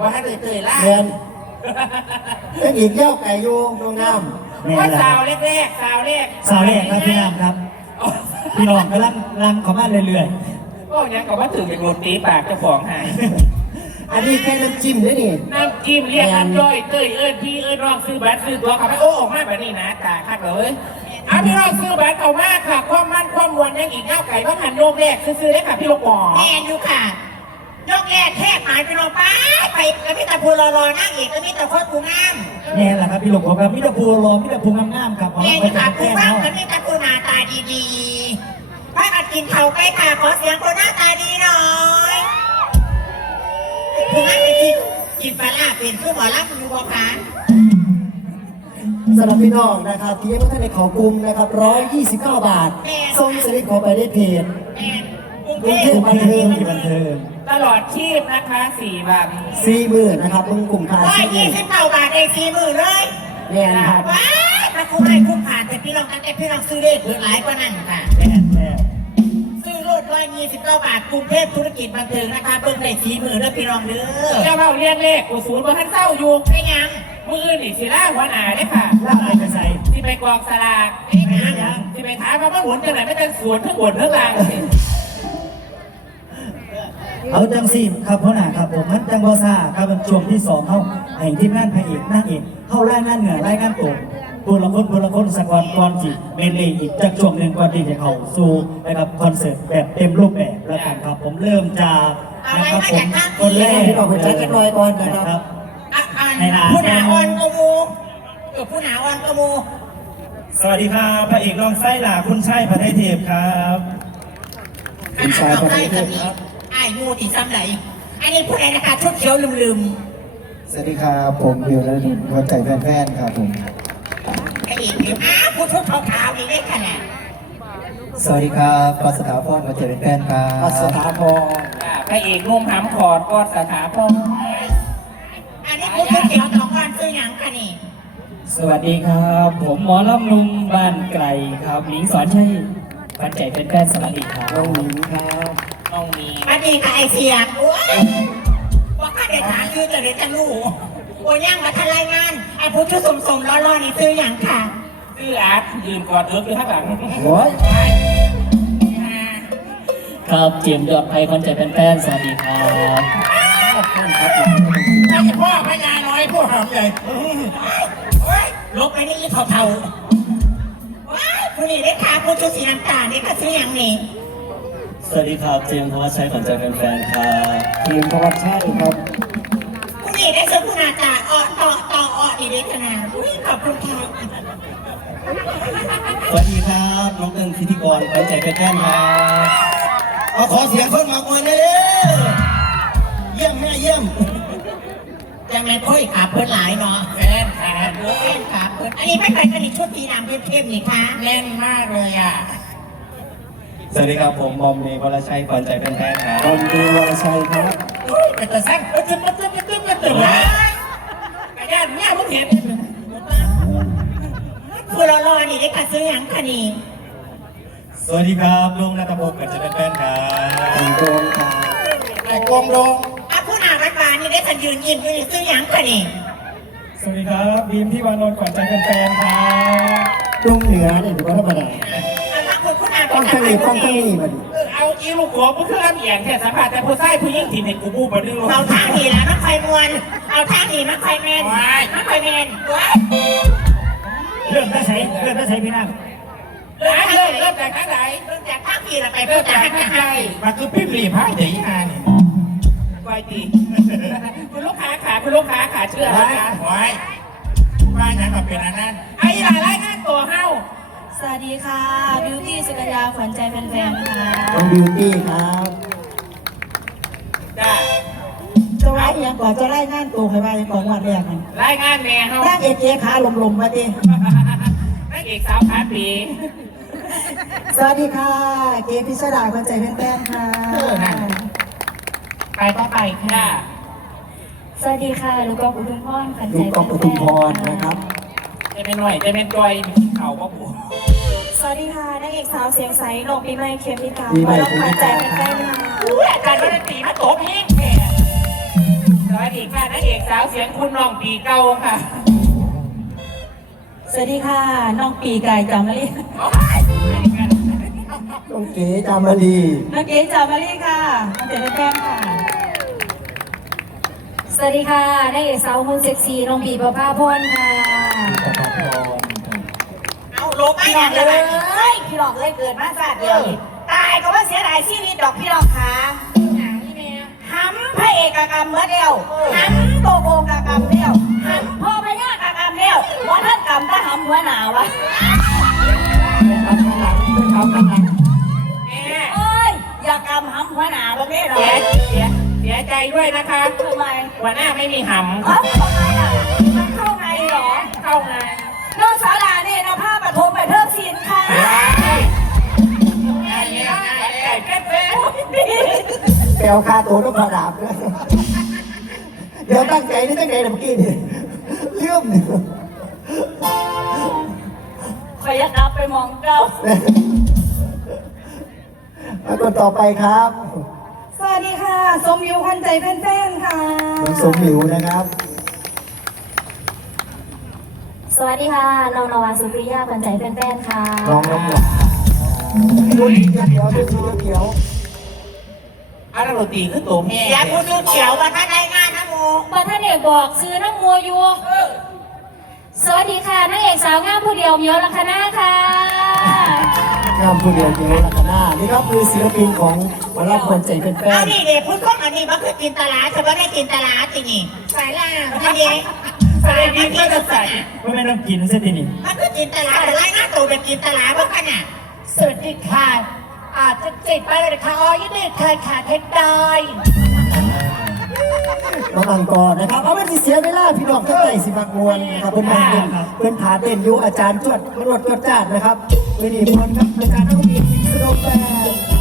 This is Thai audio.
ว่าให้เตยๆล่าเรียนแล้วอีกเย้าไก่อยู่โรงงามแม่ก็นแหละสาวแรกๆสาวแรกสาวแรกครับพี่น้ำครับ พี่น้องกำลังลังเขามาเรื่อยก็ยังกับว่าถึงเป็นโรตีปากเจ้าของหายอันนี้แค่น้ำจิ้มนะนี่น้ำจิ้มเรียกน้ำย่อยเตยเอิญพี่เอิญรองซื้อบัตรซื้อตัวเขาไปโอ้ออกมาแบบนี้นะตาคักเลยอะพี่รองซื้อบัตรเขามากค่ะความมั่นความมวลยังอีกเก้าไก่ว่าหันโลกแรกซื้อๆได้ค่ะพี่ลูกหมอแมนอยู่ค่ะ ยกแรกแค่หายไปลงไปไปแล้วมีแต่พูรอรอนั่งอีกแล้วมีแต่คนกูงามๆแน่แหละครับพี่หลวงผมครับมิตรภูรอมิตรภูงามๆครับแมนอยู่ค่ะไปกูแก้งามเนาะแล้วมีแต่กูหน้าตาดีๆถ้ามากินเขาวไปค่ะขอเสียงคนหน้าตาดีหน่อยกูงามไปกินกินปลาล่าเป็นคือหมอรับอยู่บ่คะสำหรับพี่น้องนะครับที่ยังไม่ทันได้เขอกลุ่มนะครับ129 บาทส่งสลิปเข้าไปได้เพจแมนกรุงกรุงเทเทพพบันเทิงที่บันเทิง ตลอดชีพนะคะสี่วันสี่หมื่นนะครับมึงกลุ่มคาร้อยสี่หยี่มื่นสิบเก้าบาทเองสี่หมื่นเลยเนี่ยนะครับ ว้ายมาคุ้มให้คุ้มผ่านแต่พี่น้องกันแต่พี่น้องซื้อเลขเกินหลายกว่านั้นค่ะแน่แน่ซื้อรถร้อยยี่สิบเก้าบาทกรุงเทพธุรกิจบันเทิงนะคะเบิ่งได้สีมือเด้อพี่น้องเด้อเจ้าเบ้าเรียกเลขกูศูนย์มาท่านเศร้าอยู่ไม่ยังมือนี่สิล่าหัวหนาได้ค่ะล่าไปกระใส ที่ไปกองสลากที่ไปถามว่ามันหมุนจังไหนไม่ได้สวนทั้งหมดทั้งราง เอาจังสี่ครับพ่อหน้าครับผมมันจังบอซ่าครับเป็นช่วงที่สองเข้าแห่งที่งานพระเอกนางเอกเข้าไล่งานเหนือไล่งานตกตัวละคนตัวละคนสกอนก่อนสิเมนเลยอีกจากช่วงหนึ่งก่อนที่จะเข้าสู่นะครับคอนเสิร์ตแบบเต็มรูปแบบแล้วกันครับผมเริ่มจากนะครับผมคนแรกพี่น้องไปแจ็คกันหน่อยก่อนนะครับอะอ่านผู้หนาอ่อนกว่าหมูเออผู้หนาอ่อนกว่าหมูสวัสดีครับพระเอกน้องไส้หลาคุณชัยพระไทยเทพครับขนาดเราใกล้กับ นี้ไอ้งูที่ซ้ำไหนอันนี้ผู้ใดนะคะชุดเขียวลืมสวัสดีครับผมบิวและหัวใจแฟนๆครับผม ๆไอ้เอกลืมอ้าวผู้ชุดขาวๆนี่ได้ขนาดสวัสดีครับปอสถาพรหัวใจแฟนๆครัปัสบถาพรพระเอกนุ่มหำขอดกอดสถาพรอันนี้ผู้ชุดเขียวสองวันซื้อหยังคะนี่สวัสดีครับ ผมหมอลำนุ่มบ้านไกลครับหญิงสอนชัย ปันใจเป็นแฟนสวัสดีครับน้องหญิงครับน้องมีอันนี้ค่ะไอเสียงโอ้ยว่าข้าเด็กถามคือจะเด็กจะรู้โอ้ยย่างมาทลายงานไอ้ผู้ชุดสมๆร้อนๆนี่ซื้อหยังค่ะชื่ออาร์ตยืนกอดเอิร์กอยู่ข้างหลังโอ้ยครับเจียมยอดไพคนใจเป็นแฟนสวัสดีครับไม่ใช่พ่อพญาน้อยผู้หำใหญ่โอ้ยลบไปนี่ยี่เทาๆว้าย คุณนี่ได้ขาผู้ชุดสีน้ำตาลนี่ก็ซื้อหยังนี่สวัสดีครับเจียมธวัชชัยขวัญใจเป็นแฟนครับทีมพวัชชัยครับคุณนี่ได้ซื้อคุณอาตาอ้อต่อต่ออ้อดีเด็กขนาดอุ้ยขอบคุณค่ะสวัสดีครับน้องเอิงพิธีกรหัวใจแฟนๆครับเอาขอเสียงคนมากวนเลยเยี่ยมแม่เยี่ยม จะไม่ค่อยขาเพิ่นหลายเนาะแฟนขาดเพื่อนขาเพิ่นอันนี้ไม่เคยสนิทชุดสีดำเข้มๆนี่คะแน่นมากเลยอะสวัสดีครับผมบอมเมย์วรชัยขวัญใจแฟนๆครับบอมดีวรชัยครับเป็นตัวสั้นเป็นตัวเป็นตัวเป็นตัวเป็นตัวกระยานเนี่ยมึงเห็นคือรอๆนี่ได้ค่ะซื้อหยังคะนี่สวัสดีครับลุงนัทพงศ์ขวัญใจแฟนๆครับคุณโดมครับไอ้กงดงอะผู้หนาบ้านๆนี่ได้ค่ะยืนยิ้มอยู่นี่ซื้อหยังคะนี่สวัสดีครับบีมที่วานนท์ขวัญใจแฟนๆครับลุงเหนือเนี่ยถือว่าธรรมดาอันนั้นคุณผู้หนาป้องข้างนี้ป้องข้างนี้มาดิเอาอีลูกหัวมึงคือลำเอียงแค่สัมผัสแต่ผู้ชายผู้หญิงทีมเห็นกูบูบดึงลงเอาท่านี่แล้วมันคอยมวน เอาท่านี่มันคอยแมนมันคอยแมนว้ายเริ่มได้ใช้เริ่มได้ใช้พี่นั่งเริ่มเริ่มเริ่มจากทางไหนเริ่มจากท่านี่ละไปเริ่เพื่อมจาจากกทางท่าไหนนี่มันคือพิมพ์รีพายเดี๋ยวอีหานี่ ไวตีคุณลูกค้าขาคุณลูกค้าขาเชื่อแล้วนะไว้ว่าอย่างกับเป็นอันนั้นไอ้หลายรายงานตัวเฮาสวัสดีค่ะบิวตี้สุกัญญาขวัญใจแฟนๆค่ะน้องบิวตี้ครับจ้าจะว่าอหยังก่อนจะไล่งานตัวใครว่าอหยังก่อนวันแรกมันรายงานแม่เฮาร่างเอเจขาลมๆมาดินางเอกสาวขาปีสวัสดีค่ะ เกพิชดาคนใจแฟนๆค่ะ ไปต่อไปค่ะ สวัสดีค่ะลูกกอล์ฟอุทุมพรขวัญใจลูกกองแฟอุทุมนพๆรนะครับ จะเป็นหน่อยจะเป็นจอยเข่าก็ปูสวัสดีค่ะนางเอกสาวเสียงใสหลงปีใหม่เข็มพิการปีใหม่ขวัญใจแฟนๆค่ะอุ้ยอาจารย์ไม่ได้ตีมาโตพี่แขกสวัสวัสดีค่ะนักเอกสาวเสียงคุณน้องปีเก่าค่ะ สวัสดีค่ะน้องปีไก่จามารี น้องเก๋จามารีน้องเก๋จามารีค่ะขวัญใจแฟนๆค่ะ สวัสดีค่ะนางเอกสาวคนเซ็กซี่น้องบีประภาพรค่ะเอาโลไปพี่อน้อย่างงเลเลยยพี่น้องเลยเกิดมาศาสตร์เดียวนี่ตายก็ว่าเสียดายชีวิตดอกพี่น้องขาห้ำพระเอกกรรมเมื่อเดียวห้ำโตโกกกรรมเดียวห้ำพ่อพญากกรรมเดียวว่าท่านกรรมถ้าห้ำหัวหนาวะ อย่ากรรมห้ำหัวหนาวแบบนี้หรอเสียเสียเสียใจด้วยนะคะทำไมหัวหน้าไม่มีหำเอ้าทำไมล่ะมันเข้าไงหรอเข้างานน้องสาวดาเนี่ยนะผ้าปฐมไปเทิมศิลป์ค่ะงานนี้งานไก่เป็ดเป็ดแปลวคาโตนกกระดาบนะเดี๋ยวตั้งใจนี่ตั้งใจเมื่อกี้นี่เลื่อมเนี่ยขอยอยากกลับไปมองเก้า แล้วคนต่อไปครับสวัสดีค่ะ สมยูขวัญใจแฟนๆค่ะ น้องสมหลิวนะครับ สวัสดีค่ะน้องนวาสุปริยาขวัญใจแฟนๆค่ะ น้องน้ำหวานดูดีเขียวดูดีเขียวอารมณ์ตีคือตัวแม่เสียผู้ดูเขียวมาท่านได้งานนะโมบัท่านเอกบอกซื้อน้องมัวอยู่ สวัสดีค่ะนางเอกสาวงามผู้เดียวเมียวลัคนาค่ะ งามผู้เดียวเดียวลักนานี่ครับคือศิลปินของหมอลำคนใจเป็นแฟอันนนี้เด็กพูดข้องอันนี้มันคือกินตลาดเธอไม่ได้กินตลาดจริงนี่สายล่างอันนี้ใส่ดีก็จะใส่ไม่ไม่ต้องกินเส้นนี่มันคือกินตลาดแต่ไล่หน้าตัวเป็นกินตลาดบ้างกันน่ะสวัสดีค่ะอาจจะจิตไปเลยค่ะอ๋อยี่นี่เคยขาดเพชรได้น้องอังกอรนะครับ เอาไม่มีเสียเวลาพี่น้องทั้งใจสิบักมวลนะครับเป็นมาเต้นเป็นผาเต้นอยูอาจารย์จวดมรวดจวดจาดนะครับ เป็นอีกคนครับอาจารย์ต้องมีสโลแกน